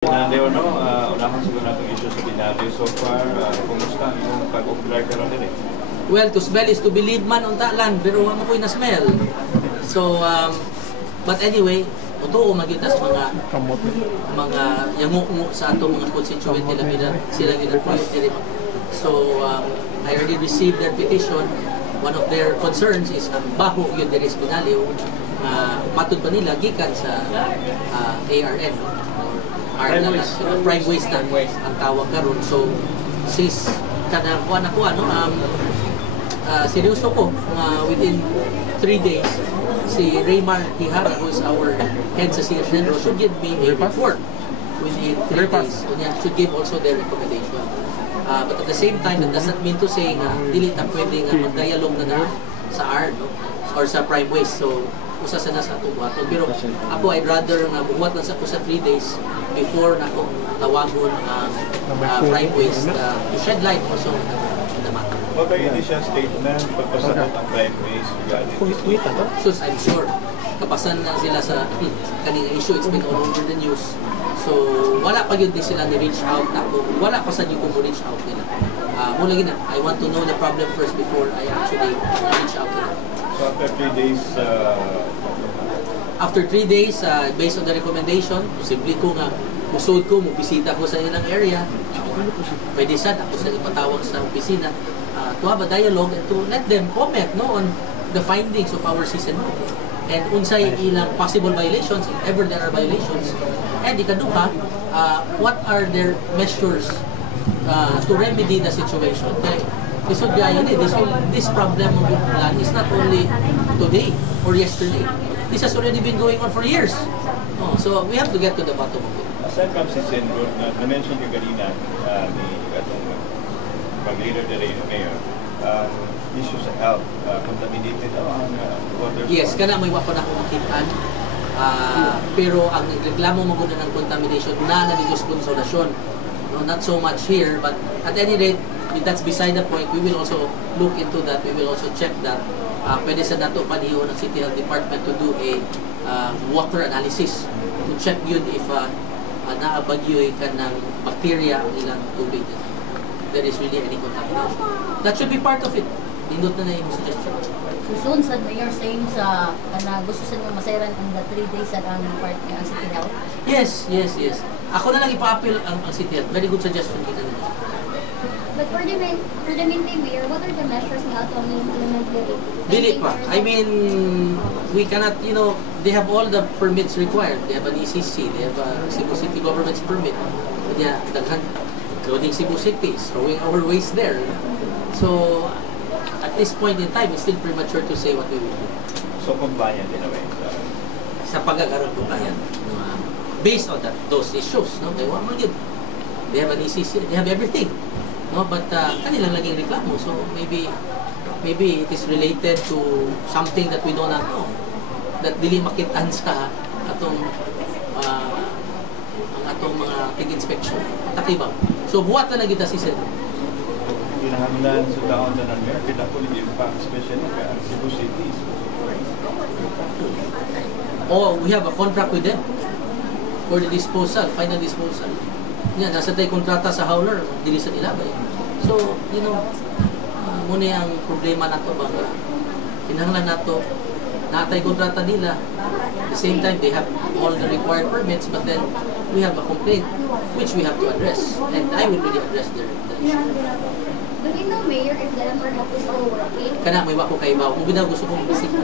Leono, unahan siguro natin issue sa Binado so far. Kumusta yung pag-ocular ka rin din eh? Well, to smell is to believe man unta lang, pero wala ko na smell. So, but anyway, totoo magitas mga yango sa ato mga constituent nila bila sila gina-fruit. So, I already received their petition. One of their concerns is ang baho yun diri sa Binalio, matod pa nila gikan sa ARN prime waste na ang tawag karon. So sis kada kuan ako seryoso ko within 3 days si Raymar Hihara, who is our head sa CSN, should give me a report within 3 days. So yeah, should give also their recommendation. But at the same time, that doesn't mean to say na dili na pwede nga mag-dialogue na sa ARN or sa prime waste. So usa sa nasa atong buhaton. Pero ako, I'd rather nga buhat lang sa 3 days before na ako tawagon ang prime waste to shed light also in the matter. What are initial statement pagpasagot ang prime waste regarding So I'm sure kapasan na sila sa kaning issue. It's been all over the news. So wala pa yun din sila ni-reach out na ako. Wala pa sa niyo kung reach out nila. Mula gina, I want to know the problem first before I actually reach out to them. So after 3 days, based on the recommendation, posible ko nga musod ko, bisita ko sa ilang area. Pwede sad ako sa ipatawag sa opisina to have a dialogue and to let them comment on the findings of our season and unsay ilang possible violations, if ever there are violations, and ikaduha, what are their measures to remedy the situation. This problem of land is not only today or yesterday. This has already been going on for years. So we have to get to the bottom of it. Aside from si Senro, na-mention ko kanina ni atong pag-leader na rin, Mayor, issue sa health, contaminated ang water. Yes, kana may wako na akong makitaan. Pero ang reklamo mo muna ng contamination na nabigos konsolasyon. No, not so much here, but at any rate, that's beside the point. We will also look into that. We will also check that. Pwede sa dato paniho ng City Health Department to do a water analysis to check yun if naabagyoy ka ng bacteria ang ilang tubig. There is really any contamination. That should be part of it. Nindot na yung suggestion. So soon, sa Mayor saying sa gusto sa nyo masayran ang 3 days at ang part ng City Health? Yes. Ako na lang ipa-appeal ang City Health. Very good suggestion kita nila. But for the meantime, Mayor, what are the measures now to implement the Dili pa. I mean, we cannot, they have all the permits required. They have an ECC, they have a Cebu City government's permit. Yeah, daghan, including Cebu City, is throwing our waste there. So, at this point in time, it's still premature to say what we will do. So, compliant in a way? Sa pagkakaroon compliant. Based on those issues, they want mo yun. They have an ECC, they have everything. But kanilang laging reklamo. So maybe it is related to something that we do not know. That dili makitaan sa atong ang atong mga tig-inspection. Takibaw. So buhat na kita si Sen. Kinahanglan sa taon na ng Mayor, kita po yung impact, especially sa Cebu City. We have a contract with them for the disposal, final disposal. Yan, nasa tayo kontrata sa hauler, dili sa ilabay. So, muna yung problema na ito, baka kinahanglan na ito, natay kontrata nila. At the same time, they have all the required permits, but then we have a complaint, which we have to address. And I will really address the issue. Do we know, Mayor, if the permit is still working? Kana, may wako kay Ibaw. Kung binaw gusto kong bisita.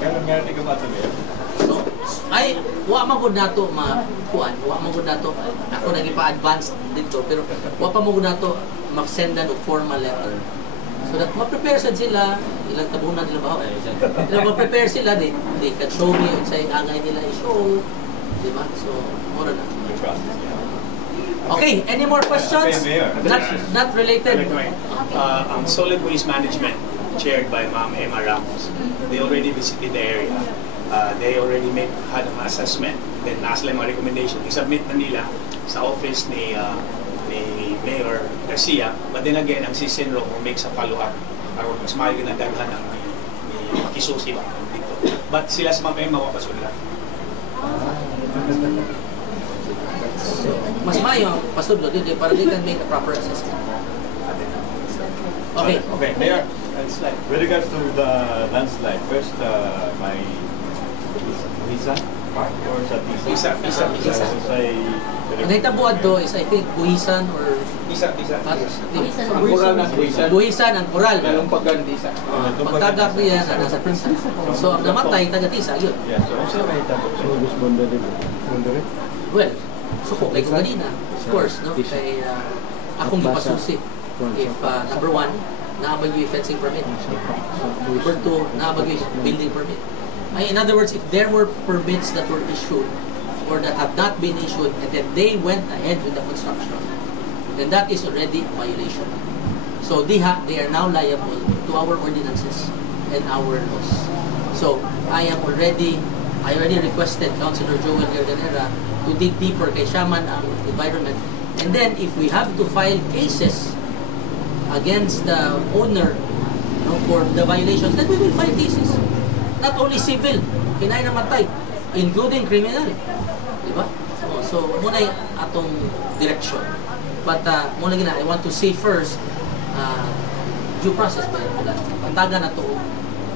Kaya meron ka ba ito, Mayor? So, wa man gud nato makuan, wa man gud nato ako nagipa-advance dito, pero wa pa mo gud nato mag-sendan og formal letter. So that ma-prepare sila, ilang tabunan nila ba? Ma-prepare sila, they can show me unsay angay nila i-show, di ba? So, mura na. Okay, any more questions? Not related. Solid waste management chaired by Ma'am Emma Ramos. They already visited the area. They already had an assessment. Then nasa lang mga recommendation. I-submit na nila sa office ni Mayor Garcia. But then again, ang si Senro will make sa follow-up. Para mas mahal na daghan ang ni Kisusi ba dito. But sila sa Ma'am Emma, wapasula. mas mayo, pasudlo, dito, para they can make a proper assessment. Okay. Okay, Mayor, with regards to the landslide, first, my Buhisan Park or sa Tisa? Tisa. Ang nahitabuan do is, I think, Buhisan or... Isa. Buhisan ang Coral. Lalumpagan, Tisa. Pagtagak niya na nasa Tisa. So, ang namatay, taga Tisa, yun. Yeah, so also nahitabo. Well, suko kay kanina, of course, no? Kay akong ipasusi. If number one, naabag yung fencing permit. Number two, naabag yung building permit. In other words, if there were permits that were issued or that have not been issued and then they went ahead with the construction, then that is already a violation. So they are now liable to our ordinances and our laws. So I already requested Councilor Joel Garganera to dig deeper kay Shaman ang environment. And then if we have to file cases against the owner, for the violations, then we will file cases. Not only civil, kinay namatay, including criminal. Diba? So muna yung atong direction. But muna gina, I want to say first, due process ba yun? Pantaga na to,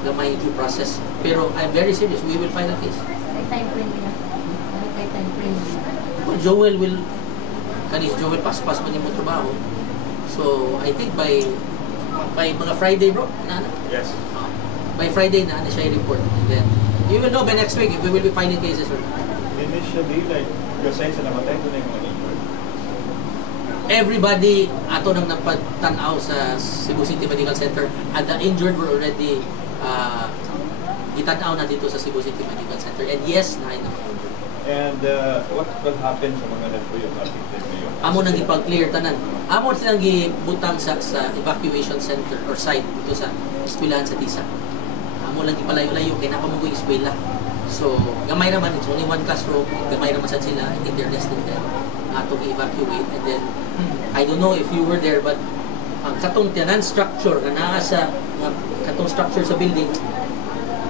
gamay due process. Pero I'm very serious, we will file a case. May time frame nila. May time frame nila. Well, Joel paspas man yung trabaho. So I think by mga Friday, bro, na. Yes. By Friday na siya i-report. And then, you will know by next week if we will be filing cases or not. Initially, like, kasi sa namatay ko na yung mga injured. Everybody, ato nang napatanaw sa Cebu City Medical Center, and the injured were already itanaw na dito sa Cebu City Medical Center. And yes, na And what will happen sa mga natuyong affected ngayon? Amo nang ipag-clear tanan. Amo silang gibutang sa evacuation center or site dito sa eskwelahan sa Tisa. Amo lang ipalayo-layo kay napamugoy eskwela. So, gamay naman, it's only one classroom, gamay naman sad sila, I think they're less than 10 to evacuate. And then, I don't know if you were there, but ang katong tiyanan structure na naa sa katong structure sa building,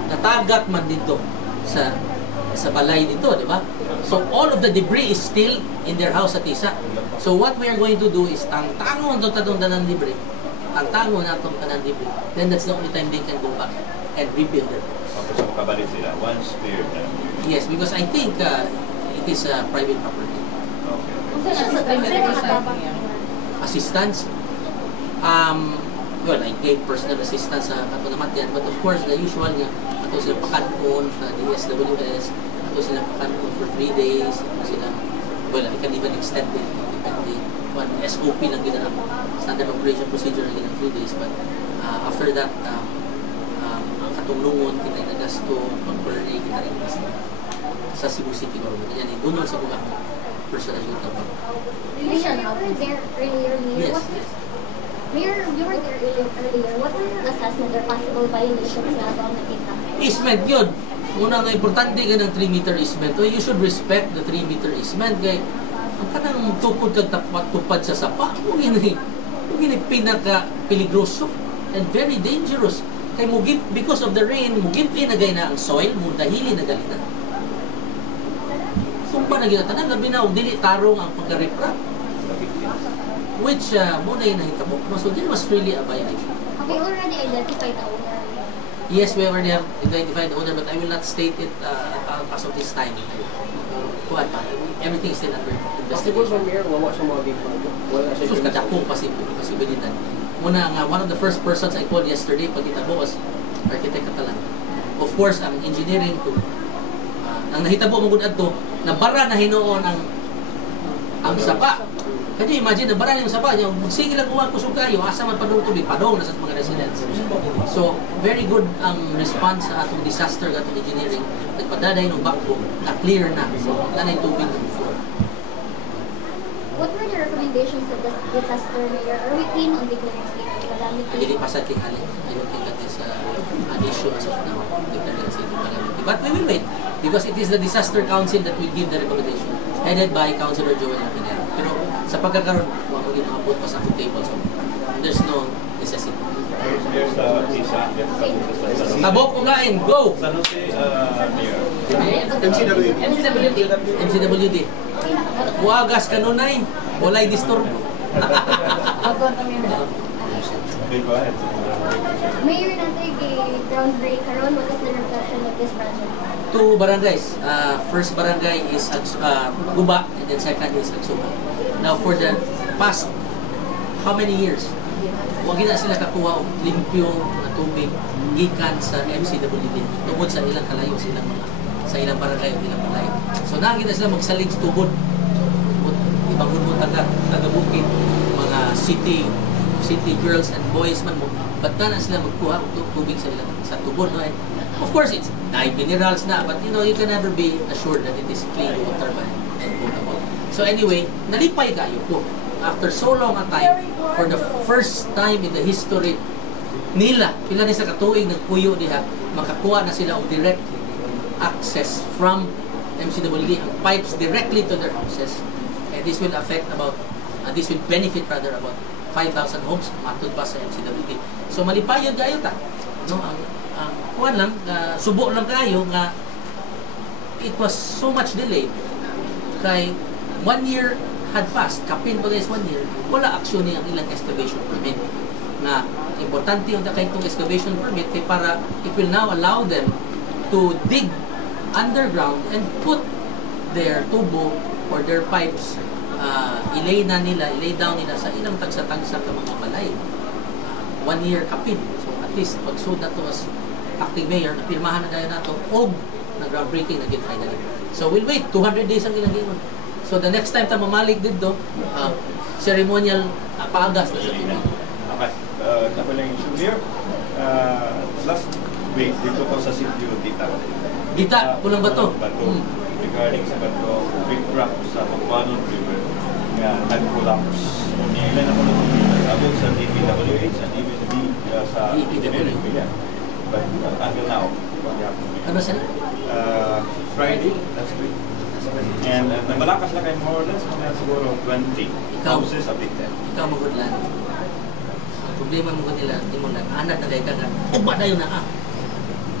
natagat man dito sa balay dito, di ba? So, all of the debris is still in their house at Tisa. So, what we are going to do is, ang tangon itong tanan debris, ang tangon na itong tanan debris, then that's the only time they can go back and rebuild their house. Okay, so makabalik sila once cleared na. Yes, because I think it is private property. Assistance? Well, I gave personal assistance sa ato naman yan, but of course, the usual nga, ato sila pakanon na DSWS, ato sila pakanon for 3 days, ato sila, well, I can even extend it, depende, one SOP lang ginanap, standard operation procedure lang ginanap 3 days, but after that, ang katulungon, kita yung nagasto, pag-burlay, kita rin nagasto sa Cebu City Government. Yan, dunol sa mga personal yung tabang. Mayor, you were there earlier, Mayor. Yes. Mayor, you were there earlier. What are your assessment or possible violations na ito ang nakita? Easement yun. Una nga, importante ka ng 3-meter easement. You should respect the 3-meter easement. Kaya, ang kanang tukod kag tupad sa sapa, kung yun pinaka-peligroso and very dangerous. Kaya because of the rain, mugimpi na gaya na ang soil, mudahili na gali na. Sumpa na ginatanan, labi na, dili tarong ang pagka-riprap. Which, muna yung nahitabo. So, this was really a violation. Have you already identified the owner? Yes, we already have identified the owner, but I will not state it as of this time. Kuhan pa. Everything is still under investigation. Mayor, wawa sa mga big wala siya. Sus, kadakong posibilidad. Muna nga, one of the first persons I called yesterday, pagkitabo was Architect Catalan. Of course, ang engineering to, ang nahitabo mo gud adto, na bara na hinuon ang sapa. Kaya imagine, na bara yung sapa, sige lang uwan kusog kayo, asa man padung tubig, padaw na sa mga residents. So, very good ang response sa atong disaster, atong engineering. Nagpadaday ng bakbo, na-clear na. So, nanay tubig before. What were the recommendations of the disaster, Mayor? Are we keen on declaring state of calamity? Hindi pasad tingali. I don't think that is an issue as of now, declaring state of calamity. But we will wait, because it is the Disaster Council that will give the recommendation, headed by Councilor Joel Garganera. Pero sa pagkakaroon, huwag mo ginabot pa sa table. So, there's no necessity. There's isa. Tabok ko ngayon, go! San Jose, Mayor. MCWD. Wagas kanunay, walay disturbo. Okay, go ahead. Mayor natin groundbreak karon, what is the reflection of this project? Two barangays. First barangay is Guba, and then second is Agsuba. Now for the past how many years? Huwag na sila kakuha og limpyo na tubig gikan sa MCWD tungod sa ilang kalayo silang mga sa ilang barangay o ilang balay. So naagin na sila magsalig sa tubod. Ibang mo taga-bukid, mga city girls and boys man mo. Ba't na sila magkuha og tubig sa ilang sa tubod, no? And of course, it's dahil minerals na, but you know, you can never be assured that it is clean water ba and potable. So anyway, nalipay kayo po. After so long a time, for the first time in the history nila, pila ni sa katuig nagpuyo diha, makakuha na sila og direct access from MCWD, ang pipes directly to their houses. And this will affect about, this will benefit rather about 5,000 homes, matud pa sa MCWD. So malipayon kayo ta. No, ang kuan lang, subo lang kayo nga it was so much delayed kay 1 year had passed, kapin pa guys 1 year, wala aksyon ni ang ilang excavation permit. Na importante yung kay itong excavation permit kay para it will now allow them to dig underground and put their tubo or their pipes, ilay down nila sa ilang tagsa-tagsa ng mga balay. 1 year kapin. So at least pagsud na to as acting mayor, napirmahan na dayon nato og nag-groundbreaking na gid finally. So we'll wait 200 days ang ilang giingon. So the next time ta mamalik dito, ceremonial paagas na sa tubig. Okay. Ako lang yung Mayor. Last week, dito ko sa City of Dita. Dita, Pulang Bato. Regarding sa bato, big rock sa Magbanon River nga nag-collapse. Ilan ako na abot sa DPWH and even sa engineering. But until now, Ano sila? Friday, last week. And namalakas na kayo more or less, mga siguro 20 houses affected. Ikaw magudlan. Ang problema mo nila, di mo nag-anad na kayo ka nga, uba na yun na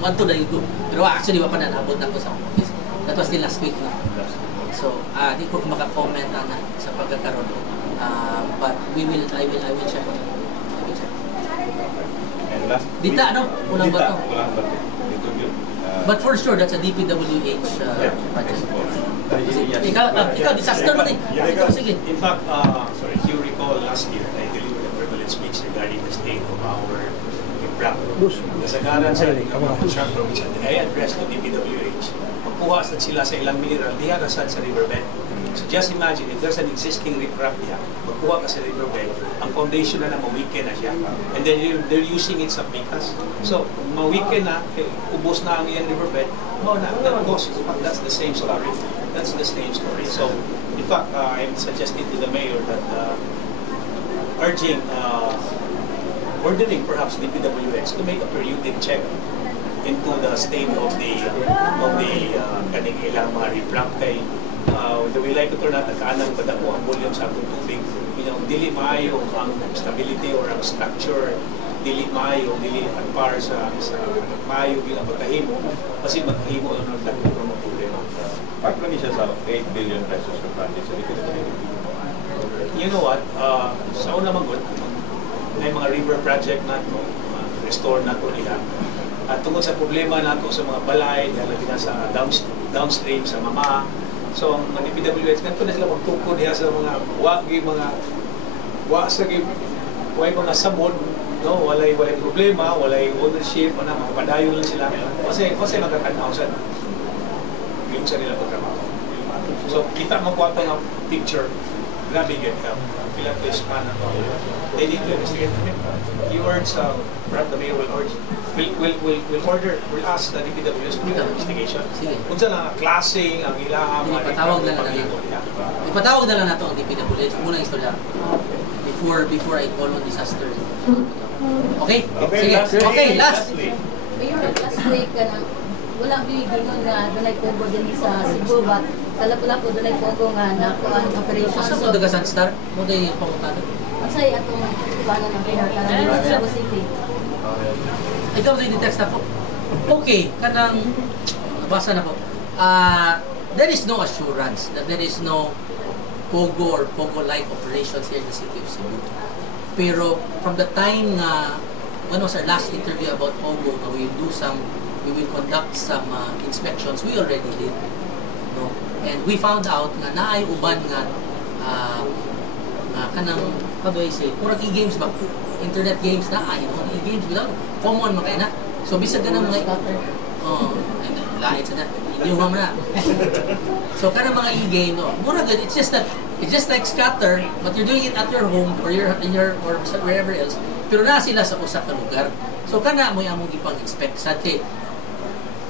Wanto na yun. Pero actually, wapa na naabot na ko sa office. That was the last week na. So, di ko maka-comment na sa pagkakaroon. But I will check on it. And last Dita, week, no? Pulang Bato. Pulang Bato. Dito yun. But for sure, that's a DPWH project. Yes. Ikaw, disaster mo Ikaw, sige. In fact, sorry, if you recall last year, I delivered a privilege speech regarding the state of our infrastructure. Nasagaran sa mga construction which I addressed to DPWH. Magkuha sila sa ilang mineral, diha kasad sa riverbed. So just imagine, if there's an existing riprap diha, magkuha ka sa riverbed, ang foundation na ma-weaken na siya. And then they're using it sa pikas. So, ma-weaken na, ubos na ang iyang riverbed, that cost, that's the same story. That's the same story. So, in fact, I'm suggesting to the mayor that ordering perhaps the DPWH to make a periodic check into the state of the kaning ilang mga riprap kay the way like ito na nagkaanang padako ang volume sa atong tubig, dili maayo ang stability or ang structure, dili maayo, dili ang par sa maayo bilang pagkahimo kasi magkahimo ang nagdako ng problema. Part lang siya sa 8 billion pesos na project sa DPWH. You know what? Sa una magod, may mga river project na ito, restore na ito niya. At tungkol sa problema na ito sa mga balay, lagi na sa downstream, sa mama. So, ang DPWH, ganito na sila magtukod niya sa mga mga sabon, no? Walay problema, walay ownership, mga padayon lang sila. Kasi magkakanaw sa yung sa nila pagtrabaho. So, kita mo po ito ng picture, grabe get help. Pila to span na ito. They need to investigate. You urge, perhaps the mayor will urge, will ask the DPWH to do an investigation. Kung saan ang klaseng, ang ilang, ipatawag na lang nato ang DPWH. Muna ang istorya. Before I call on disaster. Okay? Sige. Okay, last. Mayor, last week, wala bigyan nga dunay pogo din sa Cebu, but sa Lapu-Lapu dunay pogo nga nakuan operation. Asa mo daga Sunstar? Mo day pangutana. Unsay atong paano ng player karamihan sa Cebu City? Ikaw sa text na po. Okay, kanang nabasa na po. There is no assurance that there is no Pogo or Pogo-like operations here in the city of Cebu. Pero from the time when was our last interview about Pogo, we will conduct some inspections. We already did. No? And we found out na naay uban nga kanang, how do I say, kurang e-games ba? Internet games na ay e-games without common makay na. So bisag ka ng mga lahat sa na. Inyuha mo na. So kanang mga e-game, no, mura good. It's just like scatter, but you're doing it at your home or or wherever else. Pero na sila sa usa ka lugar. So kana mo yung among ipang-inspect sa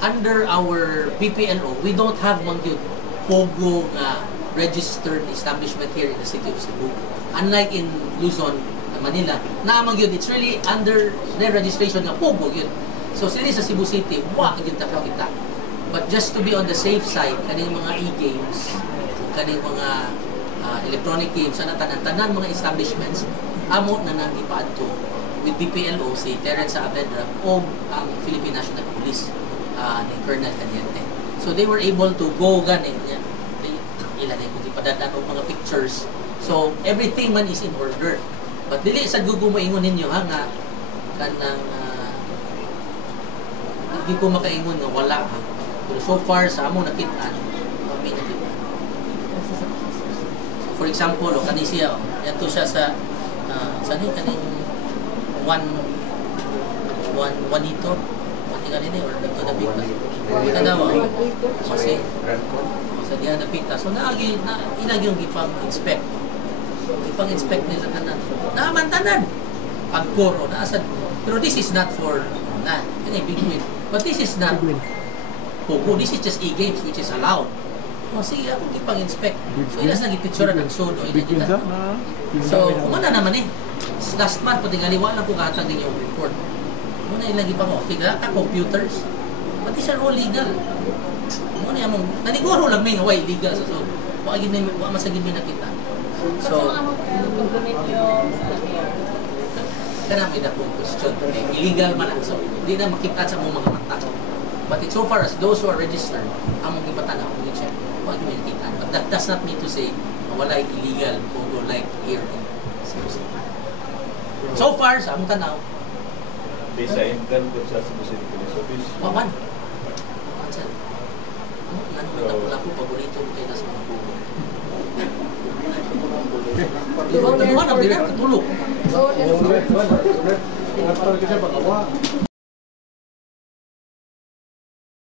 under our PPLO, we don't have mga Pogo registered establishment here in the city of Cebu. Unlike in Luzon, Manila, naamang yun, it's really under their registration nga Pogo yun. So sila sa Cebu City, wak yun kita. But just to be on the safe side, kaning mga e-games, kaning mga electronic games, tanan mga establishments, amo na nangipaadto with PPLO, si Terence Saavedra, o ang Philippine National Police, ni Colonel Caniente. So they were able to go gani, ilan yung ipadadaan og mga pictures. So everything man is in order. But dili sa gugo maingon ninyo ha nga kanang hindi ko makaingon nga wala ha. Pero so far sa amo nakit-an, may nakita. For example, kani siya, yato siya sa kaning Juanito, kanini or dito na pita. Kita daw kasi sa diha na pita. So naagi na ilag yung ipang-inspect. Ipang-inspect nila tanan. Naaman tanan. Pagkor o naasad. Pero this is not for na, yun big win. But this is not Pogo. This is just e-games which is allowed. O sige, akong ipang-inspect. So ilas nang ipitsura ng sodo. So, kumana naman eh. Last month, pati ngaliwa lang ko katag din yung report. Muna ilang ipang tiga ka computers. Pati siya all legal. Muna yung naniguro lang may nga illegal. So, wa masagin may nakita. So, kanami na kong question. Illegal man lang. So, hindi na makita sa mga mata. But so far as those who are registered, among ipatanaw, we check. Huwag may nakita. But that does not mean to say na wala illegal Pogo like here in Cebu City. So far, sa among tanaw, Design dan po sa Cebu City Police Office. Waman. Wala po, paborito ko kayo nasa mga Pogo. Di ba, tanuhan ang bilang katulog.